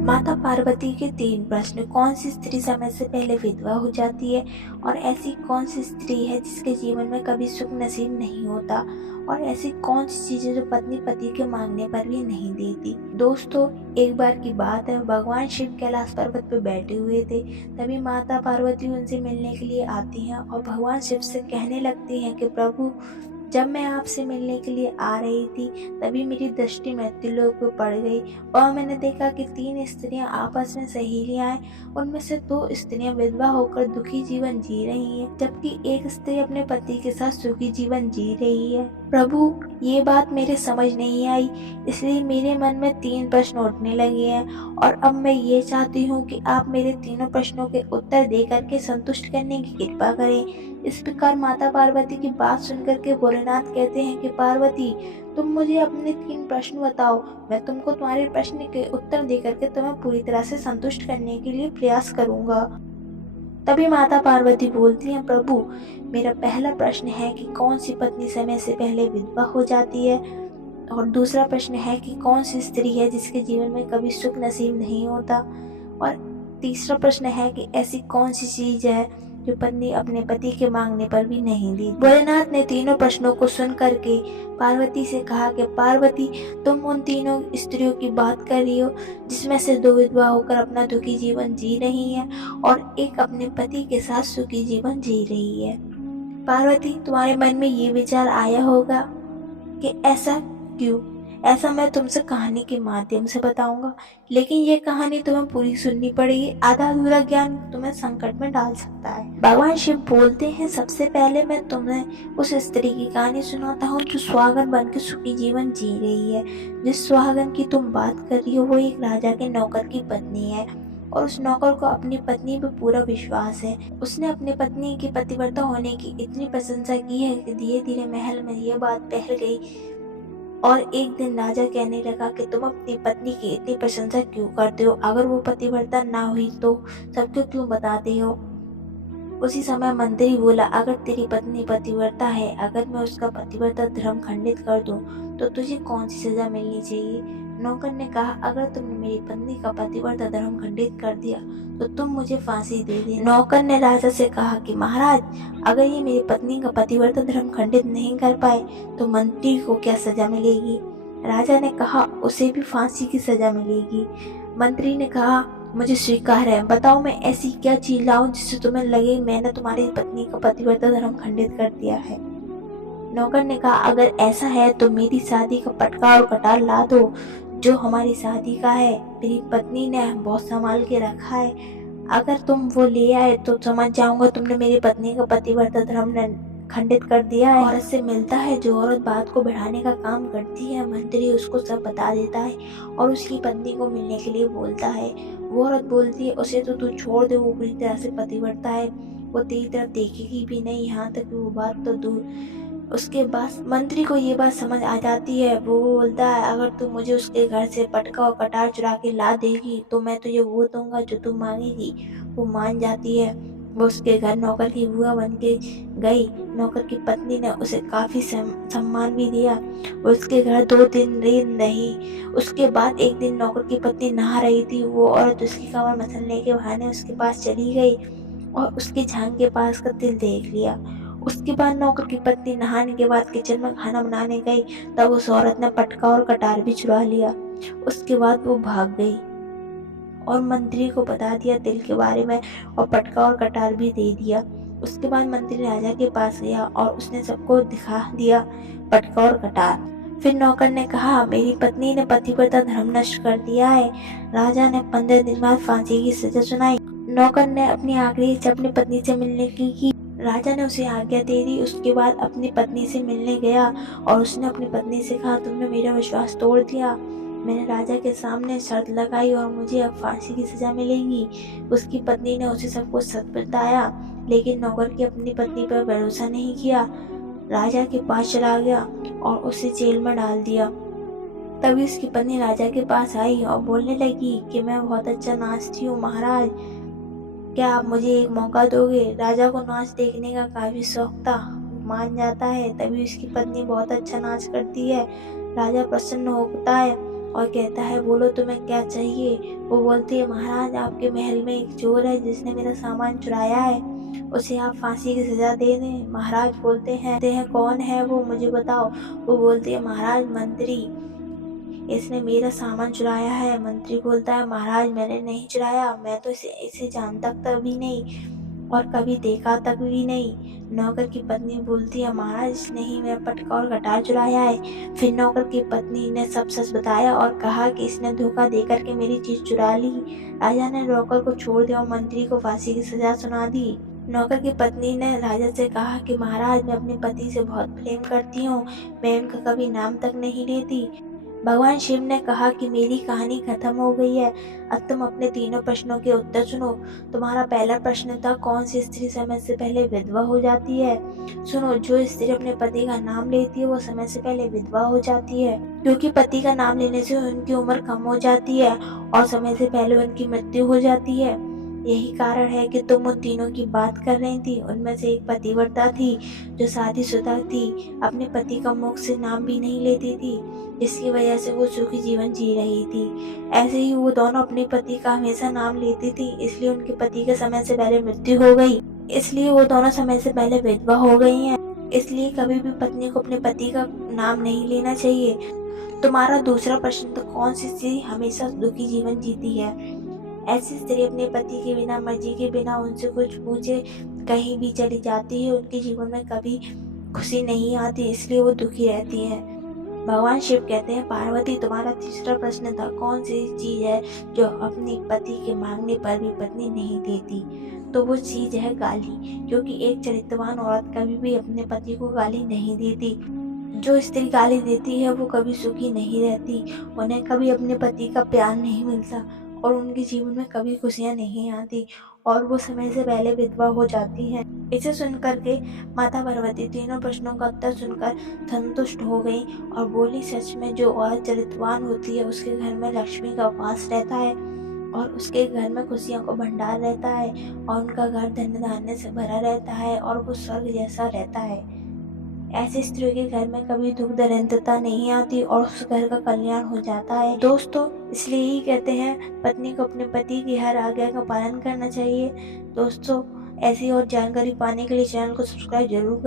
माता पार्वती के 3 प्रश्न। कौन सी स्त्री समय से पहले विधवा हो जाती है? और ऐसी कौन सी स्त्री है जिसके जीवन में कभी सुख नसीब नहीं होता? और ऐसी कौन सी चीजें जो पत्नी पति के मांगने पर भी नहीं देती? दोस्तों, एक बार की बात है, भगवान शिव कैलाश पर्वत पर बैठे हुए थे। तभी माता पार्वती उनसे मिलने के लिए आती हैं और भगवान शिव से कहने लगती हैं कि प्रभु, जब मैं आपसे मिलने के लिए आ रही थी तभी मेरी दृष्टि मृत्युलोक पे पड़ गई और मैंने देखा कि 3 स्त्रियां आपस में सहेलियां हैं। उनमें से 2 स्त्रियां विधवा होकर दुखी जीवन जी रही हैं, जबकि एक स्त्री अपने पति के साथ सुखी जीवन जी रही है। प्रभु, ये बात मेरे समझ नहीं आई, इसलिए मेरे मन में 3 प्रश्न उठने लगे हैं और अब मैं ये चाहती हूँ कि आप मेरे तीनों प्रश्नों के उत्तर दे करके संतुष्ट करने की कृपा करें। इस प्रकार माता पार्वती की बात सुनकर के भोलेनाथ कहते हैं कि पार्वती, तुम मुझे अपने 3 प्रश्न बताओ, मैं तुमको तुम्हारे प्रश्न के उत्तर देकर के तुम्हें पूरी तरह से संतुष्ट करने के लिए प्रयास करूंगा। तभी माता पार्वती बोलती हैं, प्रभु, मेरा पहला प्रश्न है कि कौन सी पत्नी समय से पहले विधवा हो जाती है? और दूसरा प्रश्न है कि कौन सी स्त्री है जिसके जीवन में कभी सुख नसीब नहीं होता? और तीसरा प्रश्न है कि ऐसी कौन सी चीज है जो पत्नी अपने पति के मांगने पर भी नहीं दी? भोलेनाथ ने तीनों प्रश्नों को सुन करके पार्वती से कहा कि पार्वती, तुम उन तीनों स्त्रियों की बात कर रही हो जिसमें से 2 विधवा होकर अपना दुखी जीवन जी रही हैं और एक अपने पति के साथ सुखी जीवन जी रही है। पार्वती, तुम्हारे मन में ये विचार आया होगा कि ऐसा क्यों? ऐसा मैं तुमसे कहानी के माध्यम से बताऊंगा, लेकिन ये कहानी तुम्हें पूरी सुननी पड़ेगी, आधा अधूरा ज्ञान तुम्हें संकट में डाल सकता है। भगवान शिव बोलते हैं, सबसे पहले मैं तुम्हें उस स्त्री की कहानी सुनाता हूँ जो सुहागन बन के सुखी जीवन जी रही है। जिस सुहागन की तुम बात कर रही हो वो एक राजा के नौकर की पत्नी है और उस नौकर को अपनी पत्नी पर पूरा विश्वास है। उसने अपनी पत्नी की पतिव्रता होने की इतनी प्रशंसा की है कि धीरे धीरे महल में यह बात फैल गई और एक दिन राजा कहने लगा कि तुम अपनी पत्नी की इतनी प्रशंसा क्यों करते हो? अगर वो पतिव्रता ना हुई तो सबको क्यों बताते हो? उसी समय मंत्री बोला, अगर तेरी पत्नी पतिव्रता है, अगर मैं उसका पतिव्रता धर्म खंडित कर दूं तो तुझे कौन सी सजा मिलनी चाहिए? नौकर ने कहा, अगर तुमने मेरी पत्नी का पतिव्रता धर्म खंडित कर दिया तो तुम मुझे फांसी दे देना। नौकर ने राजा से कहा कि महाराज, अगर ये मेरी पत्नी का पतिव्रता धर्म खंडित नहीं कर पाए तो मंत्री को क्या सजा मिलेगी? राजा ने कहा, उसे भी फांसी की सजा मिलेगी। मंत्री ने कहा, मुझे स्वीकार है, बताओ मैं ऐसी क्या चीज लाऊं जिससे तुम्हें लगे मैंने तुम्हारी पत्नी का पतिव्रता धर्म खंडित कर दिया है? नौकर ने कहा, अगर ऐसा है तो मेरी शादी का पटका और कटार ला दो जो हमारी शादी का है, मेरी पत्नी ने बहुत संभाल के रखा है। अगर तुम वो ले आए तो समझ जाऊंगा तुमने मेरी पत्नी का पतिव्रता धर्म खंडित कर दिया है। औरत से मिलता है, जो औरत बात को बढ़ाने का काम करती है, मंत्री उसको सब बता देता है और उसकी पत्नी को मिलने के लिए बोलता है। वो औरत बोलती है, उसे तो तू छोड़ दे, वो पूरी तरह से पतिव्रता है, वो तेरी तरफ देखेगी भी नहीं, यहाँ तक कि वो बात तो दूर। उसके बाद मंत्री को ये बात समझ आ जाती है। वो बोलता है, अगर तू मुझे उसके घर से पटका और कटार चुरा के ला देगी तो मैं तुझे वो दूंगा जो तू मांगेगी। वो मान जाती है। वो उसके घर नौकर की बुआ बन के गई। नौकर की पत्नी ने उसे काफी सम्मान भी दिया। वो उसके घर 2-3 दिन रही। उसके बाद एक दिन नौकर की पत्नी नहा रही थी। वो औरत उसकी कमर मसलने के बहाने उसके पास चली गई और उसके झांग के पास का तिल देख लिया। उसके बाद नौकर की पत्नी नहाने के बाद किचन में खाना बनाने गई, तब उस औरत ने पटका और कटार भी चुरा लिया। उसके बाद वो भाग गई और मंत्री को बता दिया तिल के बारे में और पटका और कटार भी दे दिया। उसके बाद मंत्री राजा के पास गया और उसने सबको दिखा दिया पटका और कटार। फिर नौकर ने कहा, मेरी पत्नी ने पतिव्रता धर्म नष्ट कर दिया है। राजा ने 15 दिन बाद फांसी की सजा सुनाई। नौकर ने अपनी आखिरी इच्छा अपनी पत्नी से मिलने की। राजा ने उसे आज्ञा दे दी। उसके बाद अपनी पत्नी से मिलने गया और उसने अपनी पत्नी से कहा, तुमने मेरा विश्वास तोड़ दिया। मैंने राजा के सामने शर्त लगाई और मुझे अब फांसी की सजा मिलेगी। उसकी पत्नी ने उसे सब कुछ सच बताया, लेकिन नौकर की अपनी पत्नी पर भरोसा नहीं किया। राजा के पास चला गया और उसे जेल में डाल दिया। तभी उसकी पत्नी राजा के पास आई और बोलने लगी कि मैं बहुत अच्छा नाचती हूँ महाराज, क्या आप मुझे एक मौका दोगे? राजा को नाच देखने का काफी शौक था, मान जाता है। तभी उसकी पत्नी बहुत अच्छा नाच करती है। राजा प्रसन्न होता है और कहता है बोलो तुम्हें क्या चाहिए। वो बोलती है महाराज आपके महल में एक चोर है जिसने मेरा सामान चुराया है, उसे आप फांसी की सजा दे दें। महाराज बोलते हैं कौन है वो मुझे बताओ। वो बोलती है महाराज मंत्री, इसने मेरा सामान चुराया है। मंत्री बोलता है महाराज मैंने नहीं चुराया, मैं तो इसे जानता तक भी नहीं और कभी देखा तक भी नहीं। नौकर की पत्नी बोलती है महाराज इसने ही मेरा पटका और कटार चुराया है। फिर नौकर की पत्नी ने सब सच बताया और कहा कि इसने धोखा देकर के मेरी चीज चुरा ली। राजा ने नौकर को छोड़ दिया और मंत्री को फांसी की सजा सुना दी। नौकर की पत्नी ने राजा से कहा कि महाराज मैं अपने पति से बहुत प्रेम करती हूँ, मैं उनका कभी नाम तक नहीं लेती। भगवान शिव ने कहा कि मेरी कहानी खत्म हो गई है, अब तुम अपने तीनों प्रश्नों के उत्तर सुनो। तुम्हारा पहला प्रश्न था कौन सी स्त्री समय से पहले विधवा हो जाती है। सुनो, जो स्त्री अपने पति का नाम लेती है वो समय से पहले विधवा हो जाती है, क्योंकि पति का नाम लेने से उनकी उम्र कम हो जाती है और समय से पहले उनकी मृत्यु हो जाती है। यही कारण है कि तुम उन तीनों की बात कर रही थी। उनमें से एक पतिव्रता थी जो शादीशुदा थी, अपने पति का मुख से नाम भी नहीं लेती थी, जिसकी वजह से वो सुखी जीवन जी रही थी। ऐसे ही वो दोनों अपने पति का हमेशा नाम लेती थी, इसलिए उनके पति के समय से पहले मृत्यु हो गई, इसलिए वो दोनों समय से पहले विधवा हो गई हैं। इसलिए कभी भी पत्नी को अपने पति का नाम नहीं लेना चाहिए। तुम्हारा दूसरा प्रश्न तो कौन सी स्त्री हमेशा दुखी जीवन जीती है। ऐसी स्त्री अपने पति के बिना, मर्जी के बिना, उनसे कुछ पूछे कहीं भी चली जाती है, उनके जीवन में कभी खुशी नहीं आती, इसलिए वो दुखी रहती है। भगवान शिव कहते हैं पार्वती तुम्हारा तीसरा प्रश्न था कौन सी चीज है जो अपने पति के मांगने पर भी पत्नी नहीं देती। तो वो चीज है गाली, क्योंकि एक चरित्रवान औरत कभी भी अपने पति को गाली नहीं देती। जो स्त्री गाली देती है वो कभी सुखी नहीं रहती, उन्हें कभी अपने पति का प्यार नहीं मिलता और उनके जीवन में कभी खुशियां नहीं आती और वो समय से पहले विधवा हो जाती हैं। इसे सुनकर के माता पार्वती तीनों प्रश्नों का उत्तर सुनकर संतुष्ट हो गई और बोली सच में जो औरत चरित्रवान होती है उसके घर में लक्ष्मी का वास रहता है और उसके घर में खुशियों का भंडार रहता है और उनका घर धन धान्य से भरा रहता है और वो स्वर्ग जैसा रहता है। ऐसी स्त्रियों के घर में कभी दुख दरिद्रता नहीं आती और उस घर का कल्याण हो जाता है। दोस्तों, इसलिए ही कहते हैं पत्नी को अपने पति की हर आज्ञा का पालन करना चाहिए। दोस्तों, ऐसी और जानकारी पाने के लिए चैनल को सब्सक्राइब जरूर करें।